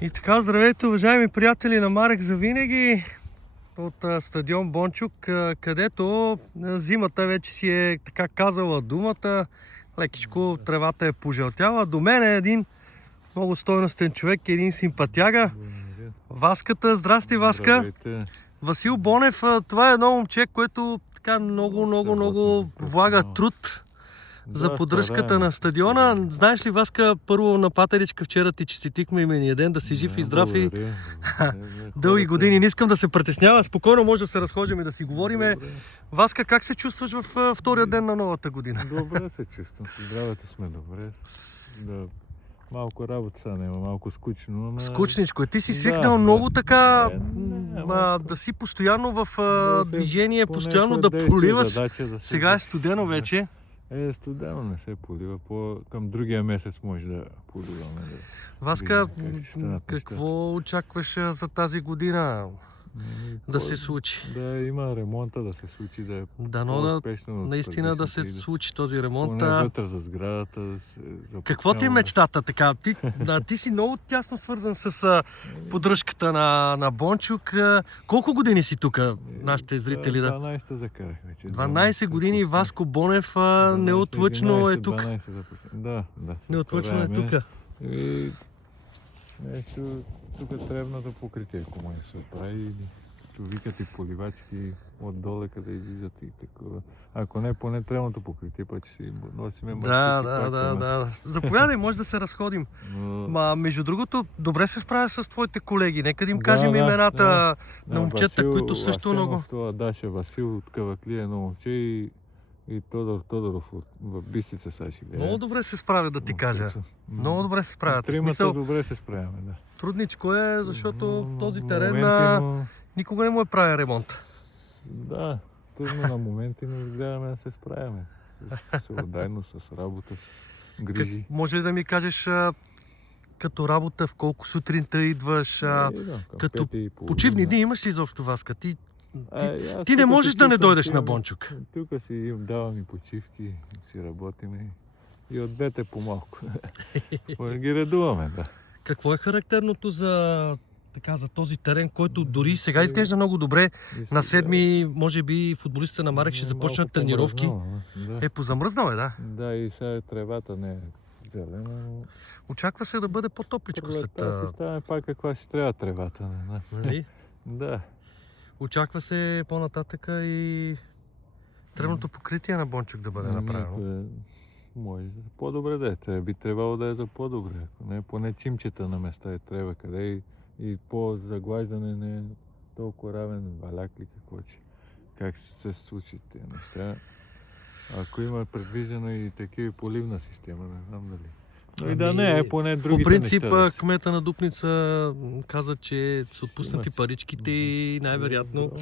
И така, здравейте, уважаеми приятели на Марек за винаги от стадион Бончук, където зимата вече си е така казала думата. Лекичко тревата е пожълтяла. До мен е един много стойностен човек, един симпатяга. Васката. Здрасти, Васка. Здравейте. Васил Бонев, това е едно момче, което така много влага труд за поддръжката на стадиона. Знаеш ли, Васка, първо на Патеричка вчера ти честитихме имения ден, да си жив и здрав и дълги години. Не искам да се притеснява, спокойно може да се разхождаме и да си говориме. Васка, как се чувстваш в втория ден на новата година? Добре се чувствам, здравето сме добре. Да, малко работа сега няма, малко скучно. Но... Скучничко е. Ти си свикнал много така да си постоянно в движение, постоянно да поливаш. Сега е студено вече. Студено не се полива, към другия месец може да поливаме. Васка, какво очакваш за тази година да се случи? Да има ремонта, да се случи, да е по-успешно. Наистина да се случи този ремонт. Поне вътре за сградата. Какво ти е мечтата така? Ти си много тясно свързан с поддръжката на Бончук. Колко години си тук, нашите зрители? 12-та закарах вече. 12 години Васко Бонев неотлъчно е тук. Да. Неотлъчно е тук. Тук тревното покритие, ако може да се прави, викат и поливачки отдоле, къде излизат и такова. Ако не, поне тревното покритие, пък ще си носиме мъртвици. Да. Заповядай, може да се разходим. Между другото, добре се справя с твоите колеги. Нека да им кажем имената на момчета, които също много... Даша Васил от Каваклия, едно момче и Тодор Тодоров в Бистрица сега ще гледа. Много добре се справя, да ти кажа. Много добре се справят. Тримата добре се справяме, да. Трудничко е, защото този терен никога не му е правен ремонт. Да, трудно на моменти, но гледаме да се справяме. С отдайност, с работа, с грижи. Може ли да ми кажеш като работа, в колко сутринта идваш, като почивни дни имаш ли изобщо, Васка? Ти не можеш да не дойдеш на Бончук. Тук си давам и почивки, си работим и от двете по-малко. Ги редуваме, да. Какво е характерното за този терен, който дори сега изглежда много добре? На 7-ми, може би, футболистите на Марек ще започнат тренировки. Позамръзнал е, да. Да, и сега тревата не е зелена. Очаква се да бъде по-топличко след... Ще стане пак каква си трябва тревата. Нали? Да. Очаква се по-нататъка и тревното покритие на Бончук да бъде направено. Може по-добре да е. Би трябвало да е за по-добре. Не, поне чимчета на места е трябва къде и по-заглаждане не е толкова равен валяк ли какво че. Как се случи тези неща. Ако има предвиждано и такива поливна система, не знам дали. Но и да не е, поне другите по принцип, неща. кмета на Дупница каза, че са отпуснати паричките и най-вероятно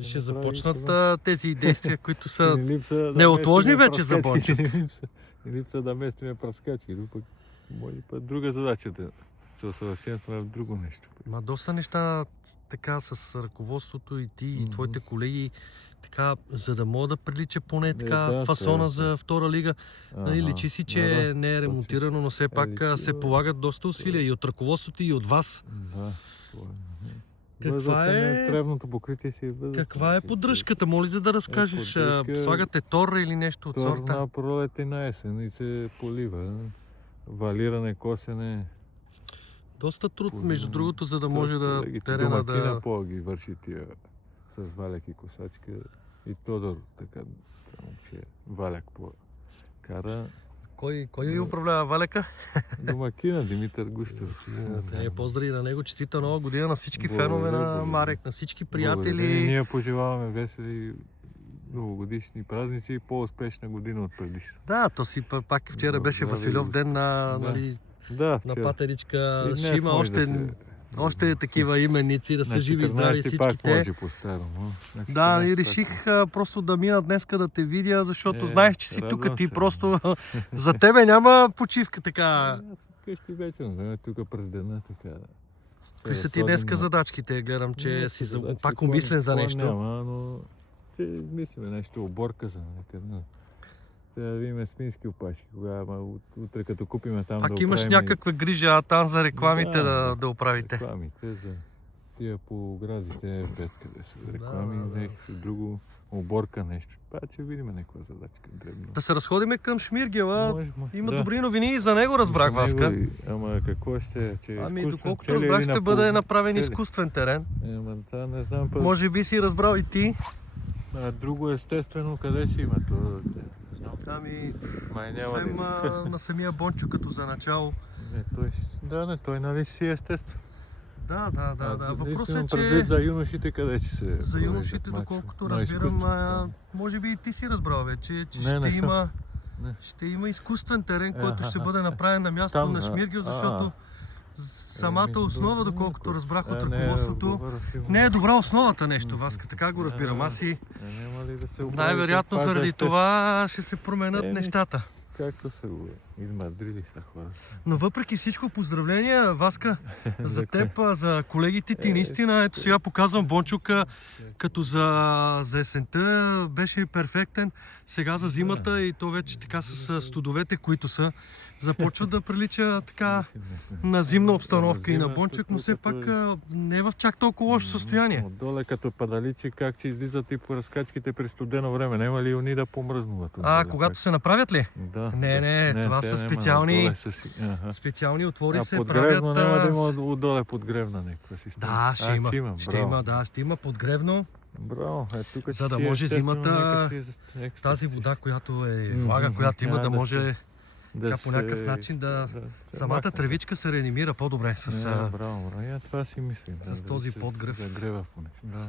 ще започнат тези действия, които са неотложни вече за Бончук. Липса да местиме пръскачки, пък може пък друга задача да се усъвършенстваме в друго нещо. Доста неща така с ръководството и ти и твоите колеги, така, за да мога да прилича поне така фасона за втора лига. Личи си, че не е ремонтирано, но все пак се полагат доста усилия и от ръководството, и от вас. Да. Тревното покритие си каква е поддръжката? Моли да разкажеш. Слагате тор или нещо от сорта? Тор на пролет и на есен и се полива. Валиране, косене. Доста труд, между другото, за да може да терена да... Домакина по-ги върши тия с валяк и косачка. И Тодор, така, момче, валяк по-кара. Кой ви управлява валяка? Домакина Димитър Гущев. Поздрави на него, честита нова година на всички фенове на Марек, на всички приятели. Ние пожелаваме весели новогодишни празници и по-успешна година от предишната. Да, то си пак вчера беше Василев ден на Патеричка. Ще има още такива именици, да са живи и здрави всичките. Да, и реших просто да мина днеска да те видя, защото знаех, че си тук. Ти просто за тебе няма почивка така. Къщи вече, тук през дена така. Кои са ти днеска задачките? Гледам, че си пак умислен за нещо. Няма, но ще измислиме нещо, оборка за някъде. Трябва да видим свински опашки, утре като купиме там Пак да имаш оправим някаква грижа там за рекламите Да, да оправите. рекламите за тия по оградите, пет къде са реклами, да. някакво друго, оборка нещо. Това ще видим някаква задачка дребно. Да се разходиме към Шмиргела. Може, Има да. добри новини и за него разбрах, За него Васка. Ама какво ще че Ами изкуствен доколкото цели разбрах, или ще на бъде пол- направен цели? изкуствен терен. Ама това не знам пък. Може би си разбрал и ти. А друго естествено къде ще има? То, Ами, май няма освен да... на самия Бончо като за начало. той нали си естествено. Да. Въпросът е, предвид че за юношите къде ще се за юношите, провеждат доколкото мачове? разбирам, изкуствено, може би и ти си разбрал вече, че Не, не ще съм. има Не. ще има изкуствен терен, който Аха. ще бъде направен на мястото Там, на да. Шмиргел, защото самата основа, доколкото разбрах от не е ръководството, добър, сигурно. не е добра основата нещо, Васка, така го разбирам. Аз и Няма ли да се оправи най-вероятно това за заради естествено? това ще се променят Еми. нещата. Както са го измадрили са хора. Но въпреки всичко, поздравления, Васка, за За теб, за колегите ти. Наистина, ето сега показвам Бончук, като за есента беше перфектен. Сега за зимата и то вече така с студовете, които са, започва да прилича така на зимна обстановка и на Бончук, но все пак не е в чак толкова лошо състояние. Отдоле като падалици, как ще излизат и по разкачките при студено време. Няма ли они да помръзнуват? Когато се направят ли? Да. Не, това те са няма, специални, отдоле са си. Аха. специални отвори се подгревно правят. няма да има отдоле подгревна някаква система. Да, ще има. Браво. Ще има подгревно. Браво. Тук За да си може естествено, зимата, нека си екстра. Тази вода, която е влага, която има, да може така по се- някакъв начин да... се Самата махне. тревичка се реанимира по-добре с... Браво. Това си мислим. с този подгрев. Загрева поне. Да.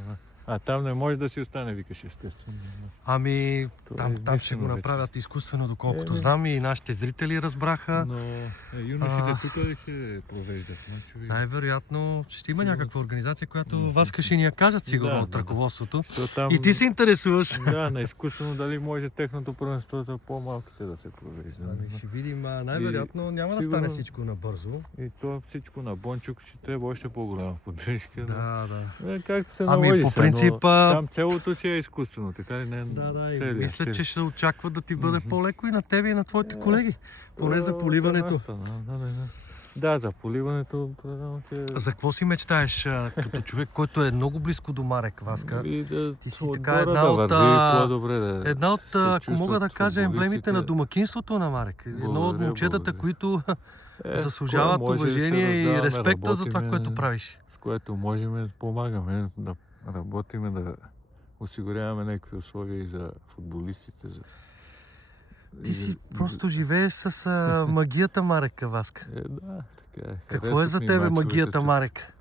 А там не може да си остане, викаш естествено. Ами, Това е там ще го измислено направят изкуствено, доколкото Еми. знам, и нашите зрители разбраха. Но юношите тук ли ще провеждат мачове? Най-вероятно ще има Сигурно. някаква организация, която Васка ще ни я кажат сигурно Да, от да. ръководството. Защото там- И ти се интересуваш. Да, на изкуствено дали може техното първенство за по-малките да се провежда. Ами ще видим, най-вероятно няма да сигурно- стане всичко набързо. И то всичко на Бончук ще трябва още по-голяма поддръжка. Да. Както се Ами, наложи по се, но принцип, там целото си е изкуствено, така ли? Не, Да, и целият, мисля, целият. че ще се очаква да ти бъде Мгм. по-леко и на тебе и на твоите колеги. Поне за От поливането. една страна, Да, за поливането. предполагам, че... За какво си мечтаеш като човек, който е много близко до Марек, Васка? И да, Ти си отгоре така една да от, върви, по-добре да Една от, се ако мога да чувстват кажа, емблемите футболистите. на домакинството на Марек. Едно от Благодаря, момчетата, благодаря. които Е, заслужават кой може да се уважение и раздаваме, респекта за това, работиме, което правиш. С което можем да помагаме, да работиме, да осигуряваме някакви условия и за футболистите. Ти си просто живееш с магията Марека, Васка. Да, така е. Какво е за Харесват ми тебе мачовете магията тук. Марек?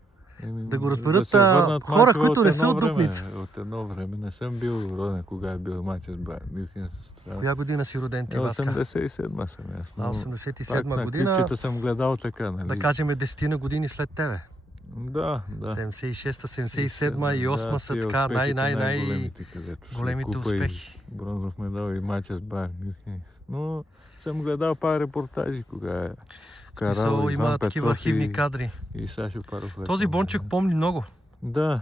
Да го разберат се върнат хора, мачове които от не са едно от време. Дупница. От едно време. Не съм бил роден, кога е бил мача с Байер Мюнхен. Коя година си роден ти, Васка? 87-ма съм аз. А, но 87 пак година, на клипчета съм гледал така, нали? да кажем 10 на години след тебе. Да. 76-та, 77-ма и 8-ма са тия така успехите най-големите, където са големите купа и успехи. Бронзов медал и мача с Байер Мюнхен. Но съм гледал пара репортажи, кога е карал Има Иван такива Петров архивни кадри. и Сашо Паров. Този Бончук помни много. Да,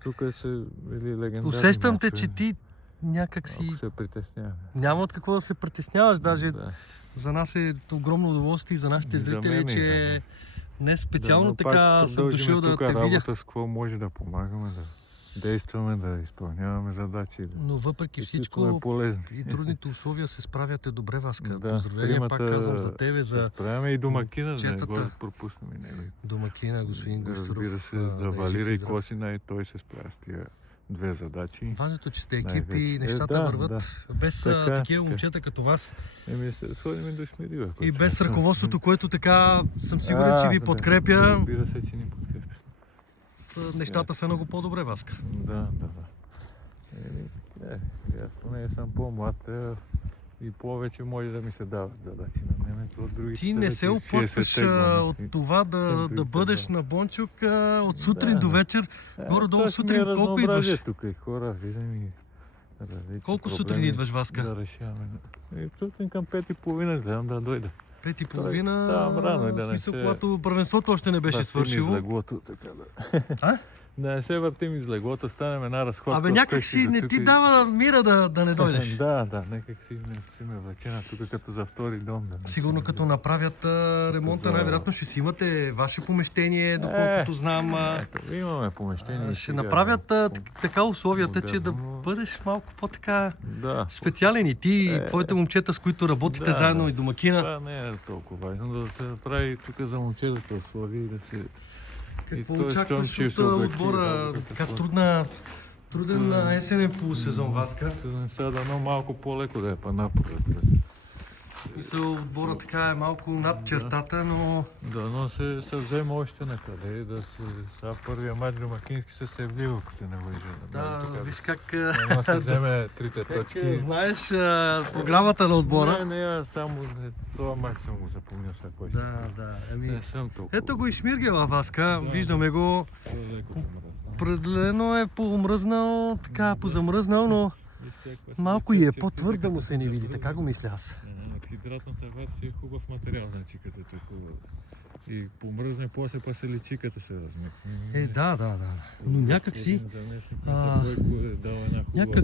тук са били легендарни Усещам те, мачове. че ти някак си Малко се притесняваме. няма от какво да се притесняваш. Даже Да. за нас е огромно удоволствие и за нашите И за зрители, мен, и за че мен. днес специално но така пак съм продължиме дошъл да тук те видя. работа, с какво може да помагаме, да действаме, да изпълняваме задачи. Но въпреки Действително всичко е полезно. и трудните условия се справяте добре, Васка. Да, Поздравления пак тримата казвам за тебе, Се за справяме и домакина, да не четата. го пропуснем и него. домакина, господин Густеров. Разбира се, да да е жив Валира и здрав. Косина и той се справя с тия две задачи. Важното, че сте екип и Най-вече. нещата Да, върват да. без Така, такива така. момчета като вас Се сходим и до Шмирива. и без ръководството, което така съм сигурен, че ви подкрепя. Разбира се, че ни подкрепя. Нещата са много по-добре, Васка. Да. Аз поне съм по-млад и повече може да ми се дават задачи на мен. Ти не се опъркаш от това да бъдеш на Бончук от сутрин до вечер. Горе-долу сутрин колко идваш? Тук и хора, виждам и Колко сутрин идваш, Васка? Да решаваме. Сутрин към 5:30 гледам да дойда. 5:30, ставам рано и да в не смисъл, се- когато първенството още не беше Да стигне свършило. излеглото, така да. А? Да не се въртим из леглото, станем една разходка. Абе, някак си не ти дава мира да не дойдеш. Да, някак си ме влече на тук като за втори дом. Сигурно като направят ремонта, най-вероятно ще си имате ваше помещение, доколкото знам. Имаме помещение. Ще направят така условията, че да бъдеш малко по-така специален и ти, и твоите момчета, с които работите заедно и домакина. Това не е толкова важно, да се направи тук за момчетата условия и да се... Какво очакваш от отбора? Така труден есенен полусезон, Васка. Сега дано малко по-леко да е напоред. Мисля, отбора така е малко над чертата, но... Дано се взема още накъде. Сега първия мач домакински се влива, ако се не лъжа. Да, виж как... Дано се вземе трите точки. Знаеш програмата на отбора. Не, само това мач съм го запомнил сега кой ще. Да. Не съм толкова. Ето го и Шмиргела, Васка. Виждаме го. Определено е помръзнал, така позамръзнал, но малко и е по-твърд да му се не види, така го мисля аз. Хидратната вация е хубав материал, чиката е хубава. И помръзне, после па се личиката се размекне. Да. Но някак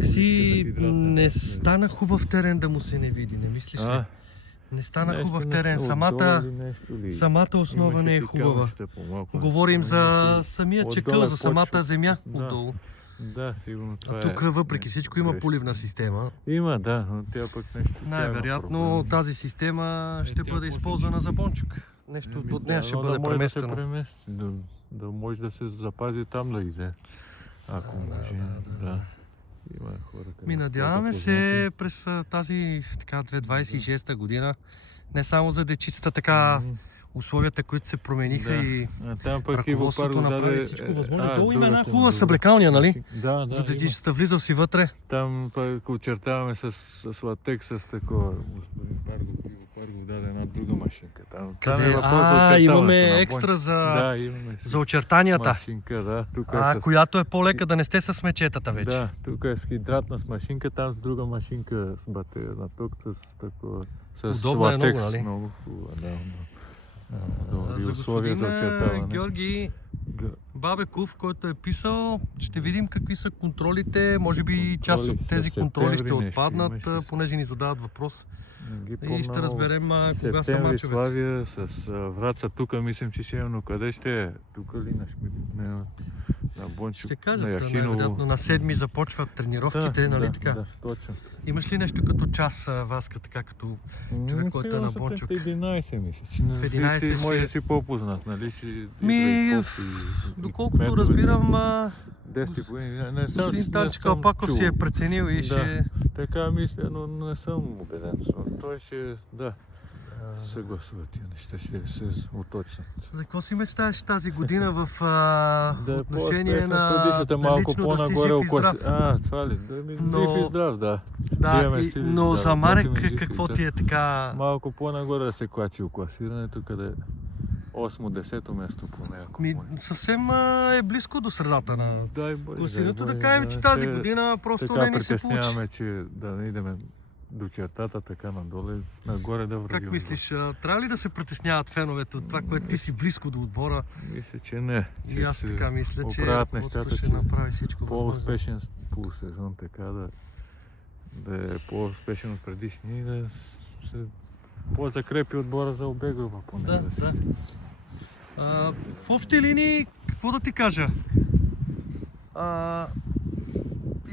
си не стана хубав терен да му се не види, не мислиш ли? Не стана хубав терен, самата основа не е хубава. Говорим за самия чекъл, за самата земя отдолу. Да, сигурно това е. Тук въпреки всичко има поливна система. Има, да, но тя пък нещо. Най-вероятно тази система ще бъде използвана за бончук. Нещо от нея ще бъде преместено. Да може да се запази там да иде. Ако може. Да. Има хора. Надяваме се през тази 2026 година, не само за дечицата, така условията, които се промениха и ръководството направи всичко възможно. Долу има една хубава съблекалния, нали? За дечицата влизал си вътре. Там пък очертаваме с латекс, с такова. Господин Паргов даде една друга машинка. Къде? Имаме екстра за очертанията. Машинка, да. Която е по-лека, да не сте с мечетата вече. Да, тук е с хидратна с машинка, там с друга машинка с батерия на ток, с латекс. Много, нали? Много хубава, да. За господин Георги Бабеков, който е писал, ще видим какви са контролите. Може би част от тези контроли ще отпаднат, понеже ни задават въпрос. И ще разберем кога са мачовете. Славия с Враца тук, мислим, че ще е, но къде ще е? Тук ли на Бончук, ще кажат, най-вероятно на 7 започват тренировките, нали така? Да, точно. Имаш ли нещо като час, Васка, така като човек, който е на Бончук? В 11 мисля. В 11 може да си по-познат, нали? Доколкото разбирам, 10 господин Станчик Калпаков си е преценил и ще... Така мисля, но не съм убеден. Той ще, съгласува тия неща, ще се уточнат. За какво си мечтаеш тази година в отношение на лично да си жив и здрав? Това ли? Жив и здрав, да. Но за Марек какво ти е така? Малко по-нагоре да се клачи в класирането, къде 8-10 място поне. Съвсем е близко до средата на класирането. Да кажем, че тази година просто не ни се получи. Така притесняваме, че да не идеме до чертата, така надолу, нагоре да вървим. Как мислиш, трябва ли да се притесняват феновете от това, което ти си близко до отбора? Мисля, че не. И аз така мисля, че отборът ще направи всичко по-успешен полусезон, така да е по-успешен от предишни и да се по-закрепи отбора за Б група. Да. В общи линии, какво да ти кажа?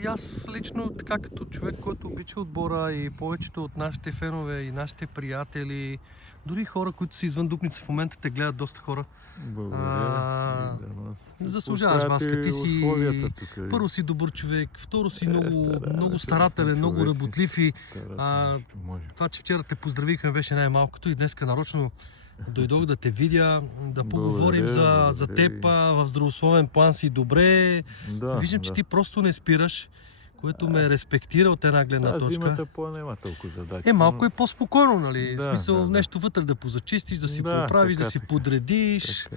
И аз лично, така като човек, който обича отбора и повечето от нашите фенове и нашите приятели, дори хора, които са извън Дупница в момента, те гледат доста хора. Благодаря. Заслужаваш, Васка. Ти си първо си добър човек, второ си много старателен, много работлив и това, че вчера те поздравихме, беше най-малкото и днеска нарочно дойдох да те видя, да поговорим за теб. В здравословен план си добре. Виждам, че ти просто не спираш, което ме респектира от една гледна точка. Зимата по-нема толкова задачи. Малко е по-спокойно, нали? В смисъл нещо вътре да позачистиш, да си поправиш, да си подредиш.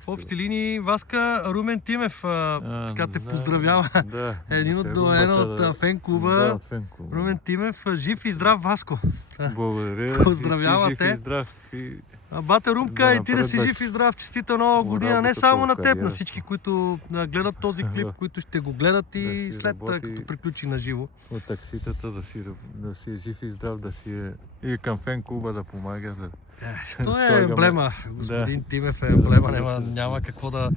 В общи линии, Васка, Румен Тимев така те поздравява. Един от фен-клуба. Румен Тимев, жив и здрав, Васко. Благодаря. Поздравява те. Жив и здрав. Бате Румка, Да, и ти да си напред жив и здрав, честита нова година, не работата, само на теб, на кариерата. всички, които гледат този клип, Да. които ще го гледат и Да си след работи. като приключи на живо. От такситата да си е жив и здрав, да си е и към фен клуба да помага. Що е Слагаме- емблема? Господин Тимев е емблема, няма какво да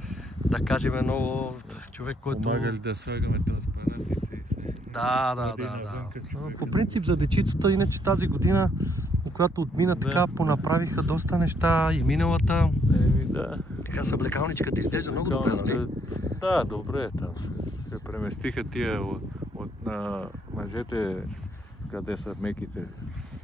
кажем много. Човек, който... Помагали да слагаме транспарантите и се. Да. навънка Но човек. по принцип за дечицата, иначе тази година, която отмина, Да. така понаправиха доста неща и миналата. Да. Така съблекалничката изглежда много добре, нали? Да, добре там се преместиха тия от на мъжете, къде са меките.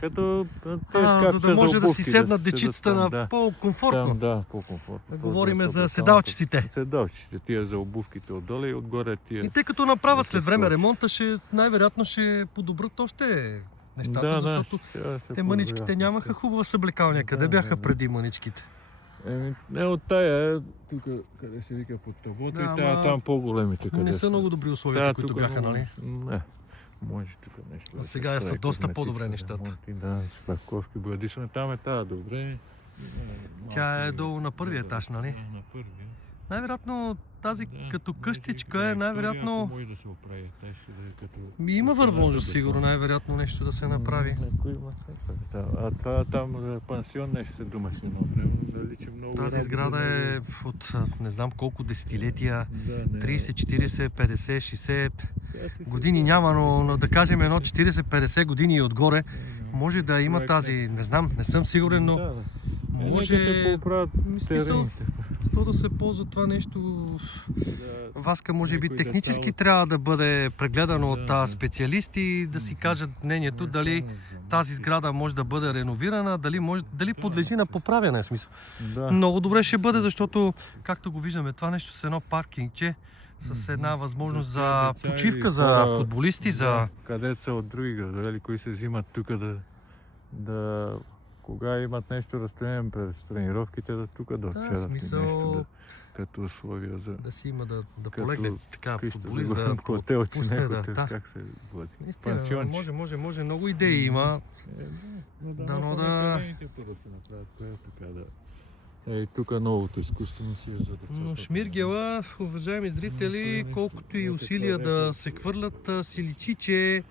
Като За да може да си седнат дечицата на да. по-комфортно. Там, да, по-комфортно. Да говориме за седалчиците. Седалчиците, тия за обувките отдолу и отгоре тия. И тъй като направят Да се след време скочи. ремонта, най-вероятно ще подобрат още нещата, защото сега се те мъничките подобрява. нямаха хубава съблекалня. Къде Да, бяха да. преди мъничките? Не от тая, тук къде се вика под таблото Да, и тая ама там по-големите къде Не са много добри условията, Тая които тук бяха, много- нали? Не. Може тук нещо. А сега са доста по-добре нещата. Да, Славковски бъдишане. Там е тая добре. Тя е долу на първия етаж, нали? На първия. Най-вероятно тази Да, като може къщичка и е Виктория, най-вероятно... ако може да се оправи. Тя ще да е като... Има стена възможност с сигурно бетон. най-вероятно нещо да се направи. Ако има всякъде. А това там за пансион нещо се дума си едно време. Дали, че много Тази работа, сграда е много- от не знам колко десетилетия. Да, не, 30, 40, 50, 60 тя си години се- няма, но да кажем едно 40-50 години и отгоре. Да, Може да има човек тази, не знам, не съм сигурен, но Да. може... Нека се поправят смисъл, терените. то да се ползва това нещо. Да, Васка може би някой технически деца от- трябва да бъде прегледано от Да. специалисти и да си кажат мнението дали тази сграда може да бъде реновирана, дали подлежи на поправяне, в смисъл. Да. Много добре ще бъде, защото, както го виждаме, това нещо с едно паркингче, с една възможност за деца почивка и за хора, футболисти, за... Където са от други градове, които се взимат тук да кога имат нещо разстояние през тренировките, да тук да отсядат и смисъл- нещо като условия за Да си има да като полегне така къща футболист, за да хотел, че пусне, не да. хотел, Да. как се води. Наистина, Пансионче. може, много идеи има. Дано да- Първо се направят, кое е така да... тук новото изкуствено си е за децата. Но Шмиргела, уважаеми зрители, нещо, колкото и някаква усилия да репа. се хвърлят, си личи, че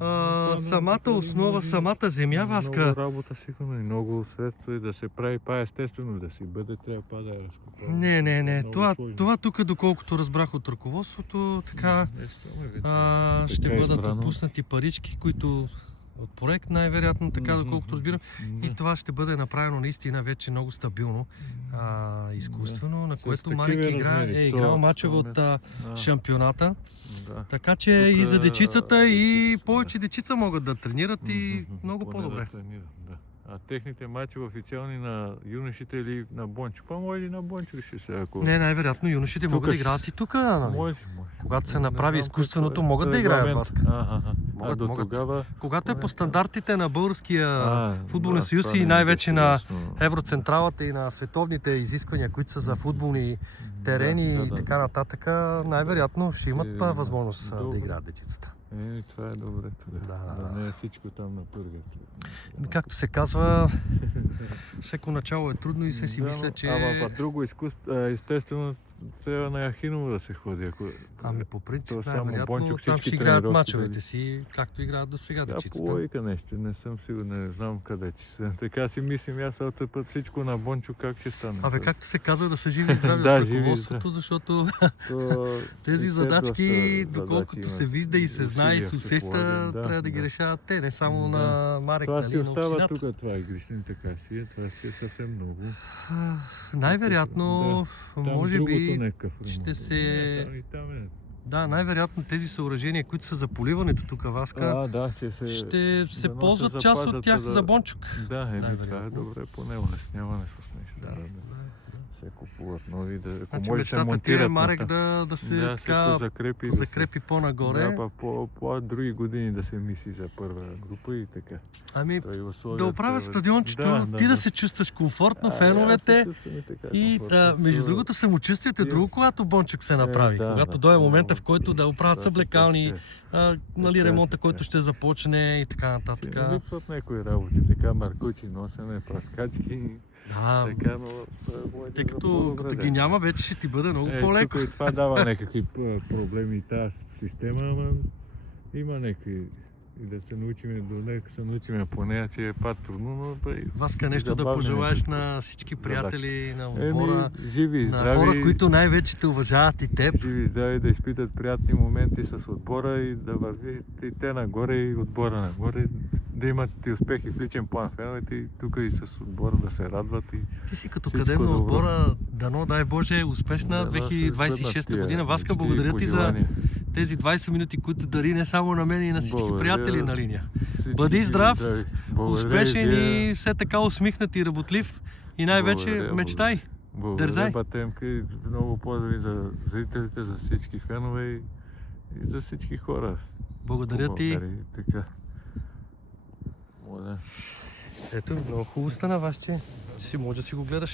Много самата пари основа, може, самата земя, Васка, Много работа сигурно и много средства и да се прави па естествено, да си бъде, трябва па да е разкопано. Не. Много сложно. Това тук, доколкото разбрах от ръководството, така ще бъдат избрано. отпуснати парички, които от проект най-вероятно, така доколкото разбирам. И това ще бъде направено наистина вече много стабилно, изкуствено, на С което такива Марик е размери, играл 100 мачове от шампионата. Да. Така че и за Тук, дечицата, и дечицата, повече дечица могат да тренират и много Поне по-добре. да тренират, да. А техните мачове официални на юношите или на Бончо? Па може и на Бончо ще се, ако... Не, най-вероятно юношите Тук могат да с- играят и тук. Нали? Може. Когато се Не направи знам изкуственото, какво е могат да играят, регламент. Васка. А Могат, до могат. тогава... Когато е поне по това. стандартите на българския футболен да, съюз това и не ми най-вече беше на ясно. Евроцентралата и на световните изисквания, които са за футболни терени Да, и така нататък, най-вероятно ще имат Ще- възможност да добре. играят дечицата. Това е добре тогава. Да. Да не е всичко там на първия. Както се казва, всеко начало е трудно и се си Да, мисля, че... Ама друго изкуство, естествено, трябва на Яхиново да се ходи. Ако... Ами по принцип, То само най-вероятно Бончук там всички ще играят тренировки мачовете дали? си, както играят до сега Да, по дечицата. логика нещо, не съм сигурен, не знам къде че са. Така си мислим, аз от път всичко на Бончо как ще стане. Абе, както се казва, да са живи и здрави Да, от живи и ръководството, защото То... тези и те задачки, доста доколкото задачи се имат. вижда и се знае и се Усилия се усеща, полагат, да, трябва да ги да. решават те, не само Да. на Марек, Това нали, си на остава общината. тук, това игрищни, така си е. Това си е съвсем много. Най-вероятно, Там може другото би, някакъв ще ремонт. се- Там и там е. да, най-вероятно тези съоръжения, които са за поливането тук, Васка, Да, ще се... ще се дано ползват част от запазят, тях да- за Бончук. Да, това е най-вероятно. добре, поне улесняване с нещо. Да. Се купуват нови, да, ако Значи може да се мечтата ти монтират е Марек на да се да, така позакрепи, закрепи по-нагоре. Да, па по други години да се мисли за първа група и така. Ами, Той условия да оправят трябва- стадиончето, ти да се чувстваш комфортно, феновете. И между другото, самочувствието е Ти- друго, когато Бончук се направи. да, когато да. дойде момента, в който да оправят Да, съблекални, нали, Така, ремонта, така. който ще започне и така нататък. Липсват някои работи, така маркучи, носене, праскачки. Да, Така, но тъй като ги няма, вече ще ти бъде много по-леко. Тук и това дава някакви проблеми тази система, ама има някакви. И да се научим, нека се научим по нея, че е пак трудно, но Васка, нещо да забавно пожелаеш някакви на всички приятели на отбора, отбора, живи и на здрави, хора, които най-вече те уважават и теб. живи и здрави, да изпитат приятни моменти с отбора и да върви и те нагоре и отбора нагоре, да имат и успехи в личен план феновете и тук и с отбора да се радват. И Ти си като всичко кадет на добро. отбора, дано, дай Боже, успешна да се 2026 сбъднат година. тия Васка, мечти и благодаря ти за пожелания. тези 20 минути, които дари не само на мен и на всички Благодаря. приятели на линия. Всички Бъди живи и здрав, здрави. Благодаря успешен вие. и все така усмихнат и работлив. И най-вече Благодаря, мечтай. Благодаря, Дързай. Батемка, и много поздрави за зрителите, за всички фенове и за всички хора. Благодаря по ти. България и така. Моля. Ето, много хубаво стана, Васче. Ще си може да си го гледаш